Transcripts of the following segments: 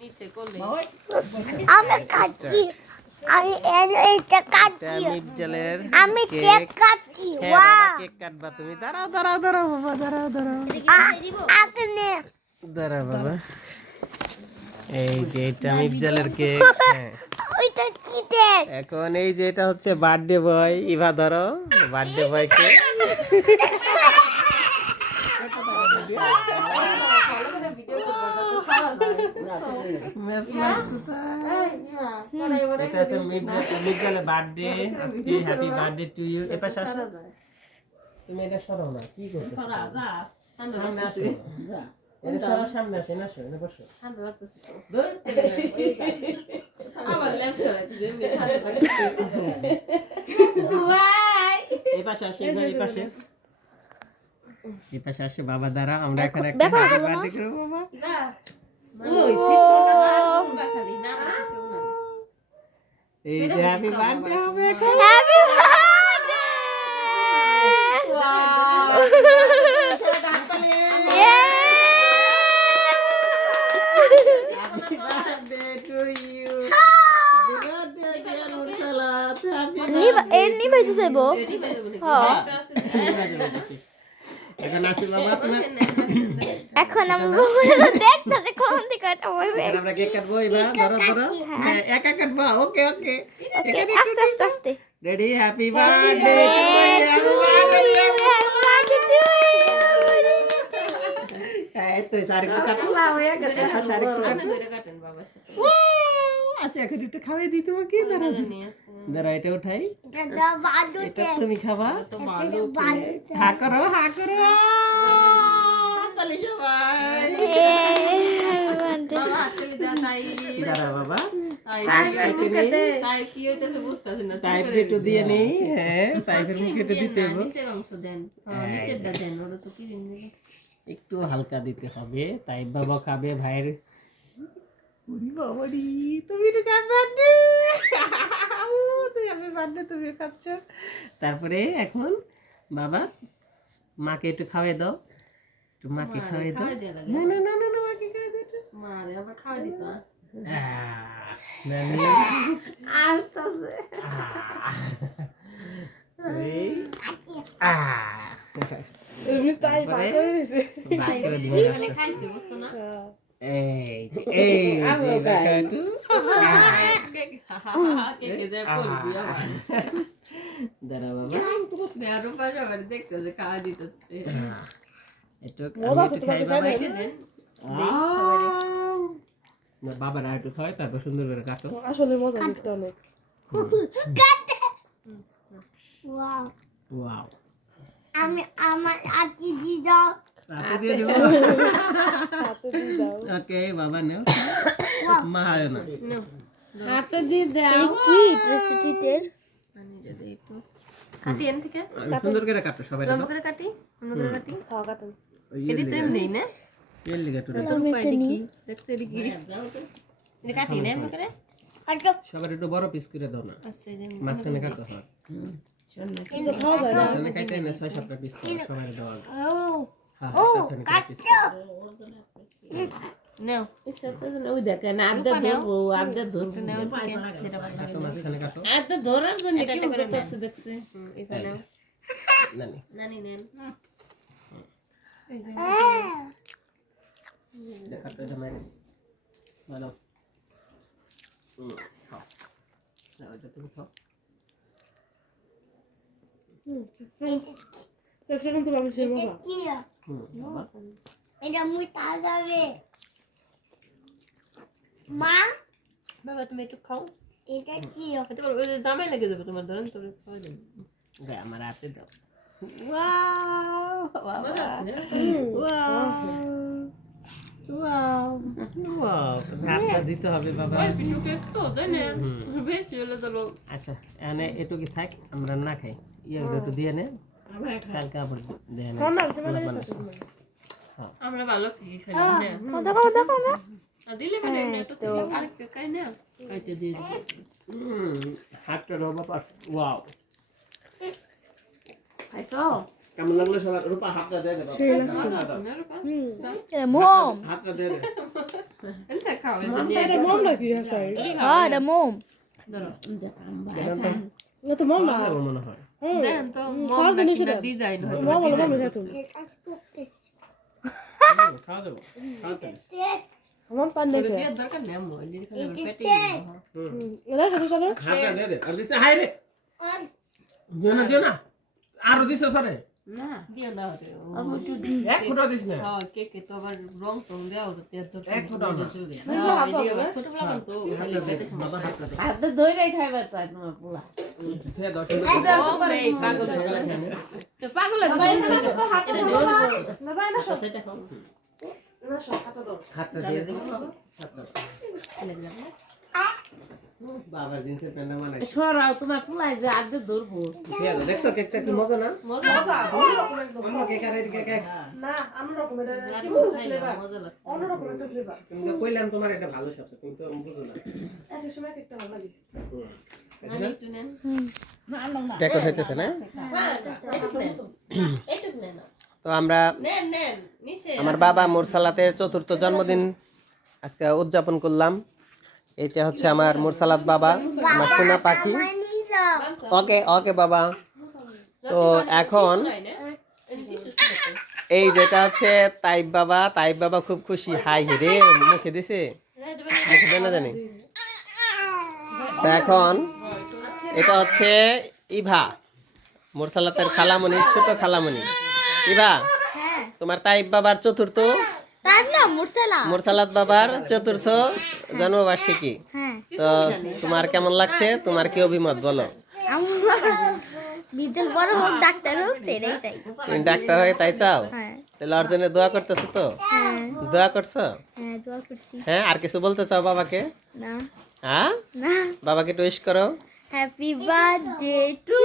নিচে করলে আমি কাটছি আমি এইটা কাটছি মিপজলের আমি কেক কাটছি হ্যাঁ ওয়াও বাবা কেক কাটবা তুমি দাঁড়াও দাঁড়াও দাঁড়াও বাবা দাঁড়াও দাঁড়াও আপনি দাঁড়াও বাবা এই যে এটা মিপজলের কেক হ্যাঁ ওইটা কি দেখ এখন এই যে এটা হচ্ছে বার্থডে বয় ইভা ধরো বার্থডে বয়কে এটা আছে মিপজলের বার্থডে আজকে happy birthday to U A পাশে আসো তুমি এটা সরাও না কি করছো সামনে আসো এটা সরাও সামনে আসো না আসো না বসো আবার ল্যাম্প সরাইতে যে মেয়ে এই পাশে আসো এবার এই পাশে আসে বাবা দ্বারা আমরা এখানে একটা বার্থডে করব বাবা খালি না কিছু না এই যে হ্যাপি বার্থডে হবে happy birthday happy birthday to you happy birthday dear Mursalat এমনি বাইতে যাবো হ্যাঁ এখন আসো বাবা তোমার এখন আমরা দেখতেছি কোন দিকে এটা বলবে এখন আমরা কেক কাটবো এবার ধরো ধরো হ্যাঁ একা কাটবো ওকে ওকে আস্তে আস্তে আস্তে রেডি হ্যাপি বার্থডে টু এই তো সারি কাটো সারি কাটো ধরে কাটেন বাবার সাথে আচ্ছা এখন একটু খাওয়াই দিই তোমাকে দাঁড়া দাঁড়া এটা উঠাই এটা বাদু এটা তুমি খাবা তো ভালো হা করো তাহলে সবাই বাবা চলে যা তাই দাঁড়া বাবা তাই কি হইতেছে বুঝতাছি না টাইপ একটু দিয়ে নেই হ্যাঁ টাইপের মুখে একটু দিতে হবে নিচের অংশ দেন নিচেরটা দেন ওরা তো কি দিন একটু হালকা দিতে হবে তাই বাবা খাবে ভাইয়ের উরি বাবারি তুমি তো বার্থডে তুমি বার্থডে তুমি খাচ্ছ তারপরে এখন বাবা মাকে একটু খাওয়াই দাও একটু মাকে খাওয়াই দাও না না না না না মাকে খাওয়াই দাও একটু। মারে আবার খাওয়া দিত নানি আসতেছে এই তাই বাদ করে দিবো মানে খাইছে বুঝছো না এই যে কাকু কে যে করবি আবার দাঁড়া বাবা বেয়ারও পাশে আবার দেখতেছে খাওয়া দিতেছে একটু আমি একটু খাই বাবা খাইতে দেন না বাবা না একটু খাওয়াই তারপর সুন্দর করে কাটো আসলে মজা দেখতে অনেক ওয়াও ওয়াও আমি আমার আটি দি দাও হাতে দিয়ে দেবো হাতে দিয়ে দাও ওকে বাবা নাও মা হয় না হাতে দিয়ে দাও কি ট্রেসিটির আমি যদি একটু কাটি এন থেকে সুন্দর করে কাটো সবাই লম্বা করে কাটি লম্বা করে কাটি খাওয়া কাটুন এটি তো এমনি না তেল লিগা তো তোর উপায় দেখি দেখছে এদিকে এটা কাটি না এমনি করে আচ্ছা সবার একটু বড় পিস করে দাও না আচ্ছা এই যে মাঝখানে কাটো হ্যাঁ কিন্তু খাওয়া যায় না মাঝখানে কাটে না 6-7টা পিস করো সবাই দাও ও হ্যাঁ ও মাঝখানে পিস নাও ইচ্ছা তো না ওই দেখেন আড্ডা ধরবো আড্ডা ধরবো নাও যেটা ভালো লাগে কাটো মাঝখানে কাটো আড্ডা ধরার জন্য কি করতেছে দেখছে এখানে নানি নানি নেন এই যে এটা কাটো এটা মানে ভালো খাও না এটা তুমি খাও তো সেখান থেকে আমি সেই মজা কি বাবা এটা মুই তা যাবে মা বাবা তুমি একটু খাও এটা কি হতে পারো ওই যে জামাই লেগে যাবে তোমার ধরেন তোর খাওয়া দেন দে আমার হাতে দাও ওয়াও মজা আছে না ওয়াও ওয়াও ওয়াও হাতটা দিতে হবে বাবা ওই পিঠুকে তো দেন বেশি হলে তো আচ্ছা এনে এটুকু থাক আমরা না খাই ইয়েগুলো একটু দিয়ে নে কালকে আবার দিয়ে নে আমরা ভালো কি খাই না দেখো দিলে মানে একটু আরেকটা খাই না কাইতে দিয়ে দিবো হাতটা রবা পাস ওয়াও খাইছো কেমন লাগলো সবার রূপা হাতটা দিয়ে দে বাবা মজা আছে না রূপা মোম হাতটা দিয়ে দে এটা খাও এটা মমটা কি আছে হ্যাঁ এটা মোম ও তো মম না ভালো মনে হয় দেন তো মম না ডিজাইন হয় মম মম এটা তো খাওয়া যাবো খাওয়াতে মম পান দেখে দিয়ে দরকার নেই আম্মু এদিকে খালি পেটে এটা খালি করে হাতটা দে রে আর দিস না হাই রে দিও না আরো দিছ সরে না দিয়ে দাও রে এক ফুটা দিস না হ্যাঁ কেকে তো আবার রং তো দেও তো তেল তো এক ফুটাও না ছোট প্লাবন তো ভালো পেটে বাবা হাতটা দে হাতে ধরে খাইবার চাই তোমার পোলা খেয়ে দাও এই পাগল তো পাগল লাগে তো হাতে না ভাই না সেটা খাও হাতটা দিয়ে দে হাতটা বাবা জিন্সের প্যান্ট বানাই সরাও তোমার পোলাই যে আদে ধরবো খেয়ে দাও দেখছো কেকটা কি মজা না মজা আমরা কেক আর এই কেক না আমরা রকম এটা মজা লাগছে অন্য রকম একটা ফ্লেভার তুমি তো কইলাম তোমার এটা ভালো সবচেয়ে তুমি তো বুঝো না এত সময় কেকটা ভালো লাগে আমি একটু নেন রেকর্ড হইতেছে না একটু নেন তো আমরা নেন নেন নিচে আমার বাবা মুরসালাতের চতুর্থ জন্মদিন আজকে উদযাপন করলাম এটা হচ্ছে আমার মুরসালাত বাবা আমার সোনা পাখি ওকে ওকে বাবা তো এখন এই যেটা হচ্ছে তাইব বাবা খুব খুশি হাই রে মুখে দিছে মুখে দেয় না জানি তো এখন এটা হচ্ছে ইভা মুরসালাতের খালামণি ছোট খালামণি ইভা তোমার তাইব বাবার চতুর্থ তার না মুরসালা মুরসালাত বাবার চতুর্থ জন্মবার্ষিকী হ্যাঁ তো তোমার কেমন লাগছে তোমার কি অভিমত বলো বিজল বড় হোক ডাক্তার হোক সেটাই চাই তুমি ডাক্তার হয়ে তাই চাও হ্যাঁ তাহলে ওর জন্য দোয়া করতেছো তো হ্যাঁ দোয়া করছো হ্যাঁ দোয়া করছি হ্যাঁ আর কিছু বলতে চাও বাবাকে না হ্যাঁ না বাবাকে একটু উইশ করো happy birthday to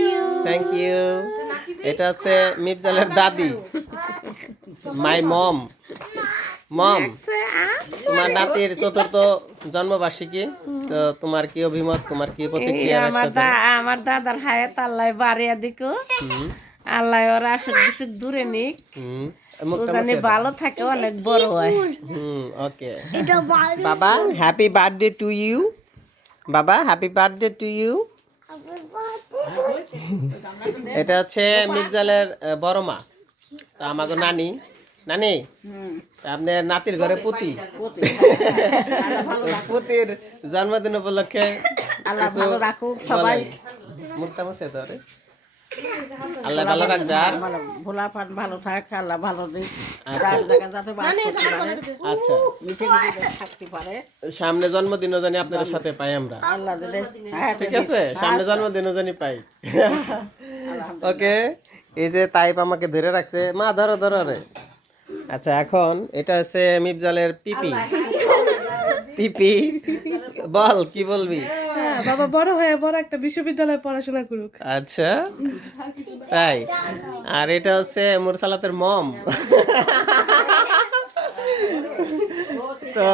you thank you এটা হচ্ছে মিফজালের দাদি মাই মম তোমার নাতির চতুর্থ জন্মবার্ষিকী তো তোমার কি অভিমত তোমার কি প্রতিক্রিয়া আমার দাদার হায়াত আল্লাহ বাড়িয়া দিকো আল্লাহ ওর আসুক বিসুক দূরে নিক জানি ভালো থাকে অনেক বড় হয় ওকে এটা বাবা হ্যাপি বার্থডে টু ইউ বাবা হ্যাপি বার্থডে টু ইউ এটা হচ্ছে মিফজালের বড় মা তো আমাকে নানি আপনার নাতির ঘরে পুতি পুতির জন্মদিন উপলক্ষে সবাই মুখটা মুছে তো রে আল্লাহ ভালো রাখবে আর ভোলা পান ভালো থাক আল্লাহ ভালো দিক যাতে আচ্ছা থাকতে পারে সামনে জন্মদিনও জানি আপনাদের সাথে পাই আমরা আল্লাহ ঠিক আছে সামনে জন্মদিনও জানি পাই ওকে এই যে তাইপ আমাকে ধরে রাখছে মা ধরো রে আচ্ছা এখন এটা হচ্ছে মিফজালের পিপি বল কি বলবি বাবা বড় হয়ে বড় একটা বিশ্ববিদ্যালয়ে পড়াশোনা করুক আচ্ছা তাই আর এটা হচ্ছে মুরসালাতের মম তো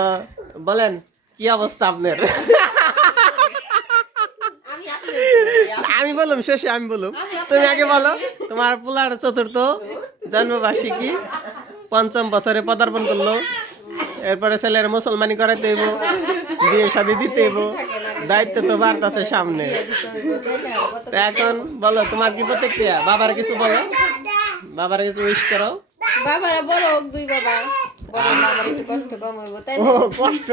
বলেন কি অবস্থা আপনার আমি বললাম শেষে আমি বললাম তুমি আগে বলো তোমার পোলার চতুর্থ জন্মবার্ষিকী ৫ম বছরে পদার্পণ করলো এরপরে ছেলের মুসলমানি করাইতে হইব বিয়ে শাদী দিতে হইব দায়িত্ব তো বাড়তেছে সামনে তো এখন বলো তোমার কি প্রতিক্রিয়া বাবার কিছু বলো বাবার কিছু উইশ করো বাবারা বড় হোক দুই বাবা বড় বাবার একটু কষ্ট কম হইব তাই ও কষ্ট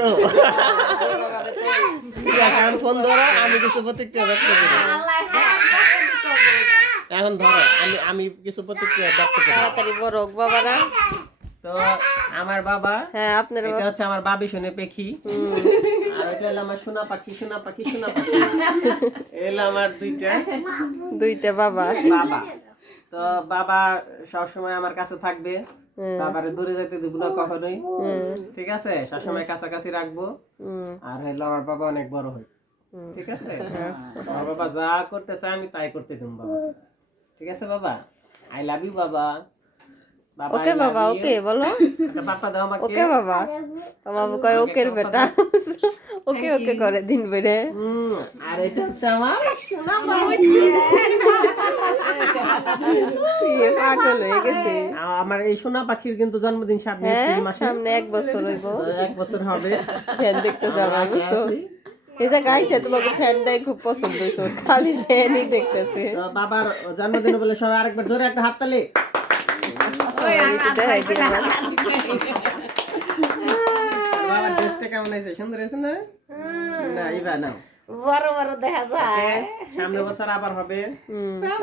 ঠিক আছে এখন ফোন ধরো আমি কিছু প্রতিক্রিয়া ব্যক্ত করি এখন ধরো আমি কিছু প্রতিক্রিয়া ব্যক্ত করি তাড়াতাড়ি বড় হোক বাবারা তো আমার বাবা হ্যাঁ আপনার এটা হচ্ছে আমার বাবি শুনে পেখি আর এটা হলো আমার সোনা পাখি এলো আমার দুইটা বাবা তো বাবা সবসময় আমার কাছে থাকবে বাবারে দূরে যেতে দিব না কখনোই ঠিক আছে সবসময় কাছাকাছি রাখবো আর হলো আমার বাবা অনেক বড় হয় ঠিক আছে আমার বাবা যা করতে চায় আমি তাই করতে দেব বাবা ঠিক আছে বাবা আই লাভ ইউ বাবা ওকে বাবা ওকে বলো পাপা দাও আমাকে ওকে বাবা তোমার কয় ওকে বেটা ওকে ওকে করে দিন বেরে আর এটা হচ্ছে আমার ইয়ে পাগল হয়ে গেছে। আমার এই সোনা পাখির কিন্তু জন্মদিন সামনে হ্যাঁ এপ্রিল মাসে, সামনে 1 বছর হইব। 1 বছর হবে। ফ্যান দেখতে যাবা বুঝছো? এই যে গাইছে তোমাকে ফ্যানটাই খুব পছন্দ হয়েছে, ওর খালি ফ্যানই দেখতেছে। তো বাবার জন্মদিন বলে সবাই আরেকবার জোরে একটা হাততালি। দেখাই দিই আমার। বাবার ড্রেসটা কেমন হয়েছে? সুন্দর হয়েছে না? না ইবা নাও। বড় বড় দেখা যায়। সামনে বছর আবার হবে।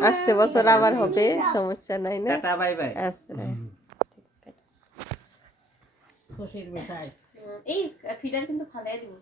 আসতে বছর আবার হবে, সমস্যা নাই না? Tata bye bye. আচ্ছা এই ফিডার কিন্তু ফালাই দিব।